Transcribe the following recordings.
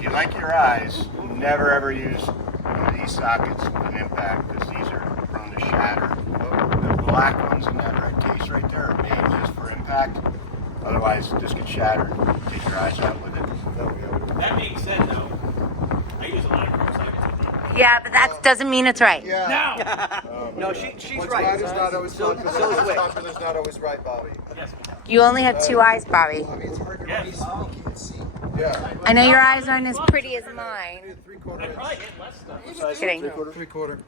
If you like your eyes, never ever use one of these sockets with an impact because these are prone to shatter. The black ones in that red case right there are made just for impact. Otherwise, this could shatter. Take your eyes out with it. That being said, though, I use a lot of chrome sockets with them. Yeah, but that doesn't mean it's right. Yeah. No! No, she's What's right. right is not always popular. so is What's Wick. popular is not always right, Bobby. Yes. You only have two eyes, Bobby. I mean, it's hard to Yes. read so you can't see. Yeah. I know your eyes aren't as pretty as mine. 3/4 I inch. probably hit less stuff. Kidding. 3/4.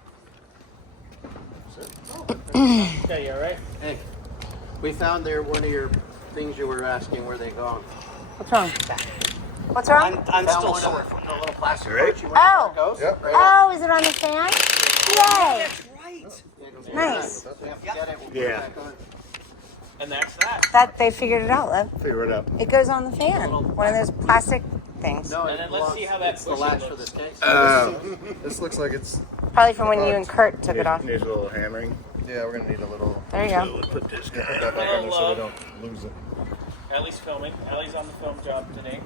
Okay, you all right? Hey, we found one of your things you were asking where they gone. What's wrong? What's wrong? I'm still sore from the little plastic You right? pouch you were Oh. goes. Yep. Right Oh, is it on the fan? Yay! That's right. Nice. Yeah. And that's that. That they figured it out. Figure it out. It goes on the fan. One of those plastic things. No, And then let's see how that it's the bushing latch for looks. this case. This looks like it's. Probably from when you and Kurt took it off. Needs a little hammering. Yeah, we're gonna need a little. There you So go. we'll put this Put guy. that back on there so we don't lose it. Ellie's filming. Ellie's on the film job today.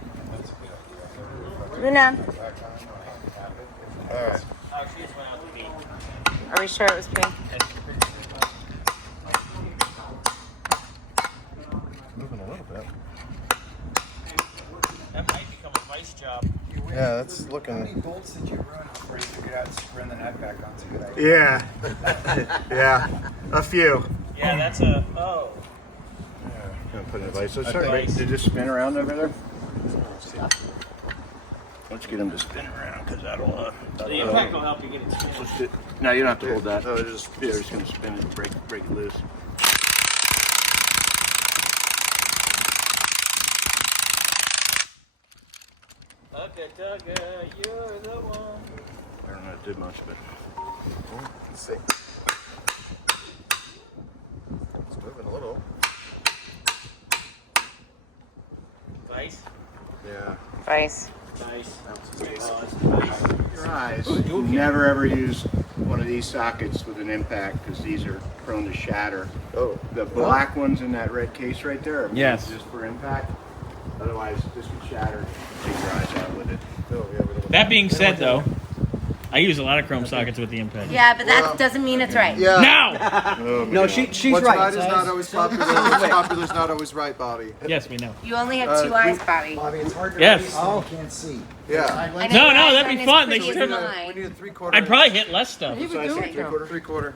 Luna, All right. Oh, she just went out to eat. are we sure it was pink? Moving a little bit. That might become a vice job. Yeah, that's looking. How many bolts did you run before you figured out to run the nut back onto it? Yeah. Yeah. A few. Yeah, that's a. Oh. Gonna put it in a vice. So sorry, did this spin around over there? Let's get him to spin around because that'll. The impact will help you get it spinning. Let's do, no, you don't have to hold that. Oh, just yeah, we're just gonna spin it, and break it loose. Tugga, you're the one. I don't know if it did much, but Let's see. It's moving a little. Vice. Yeah. Vice. Nice. your eyes, never ever use one of these sockets with an impact because these are prone to shatter. Oh. The black ones in that red case right there are made Yes. just for impact. Otherwise, this could shatter. Take your eyes out with it. Oh, yeah, we don't- That being said, though, I use a lot of chrome sockets with the impact. Yeah, but that doesn't mean it's right. Yeah. Now! Oh, my No, God. she's What's right. right is not always popular. What's popular is not always right, Bobby. Yes, we know. You only have two eyes, Bobby. Bobby, it's hard to Yes. read so you can't see. Yeah. I know No, your no, eyes that'd be aren't as fun. They pretty should as have- mine. We need a 3/4. I'd probably hit less stuff. Three quarter.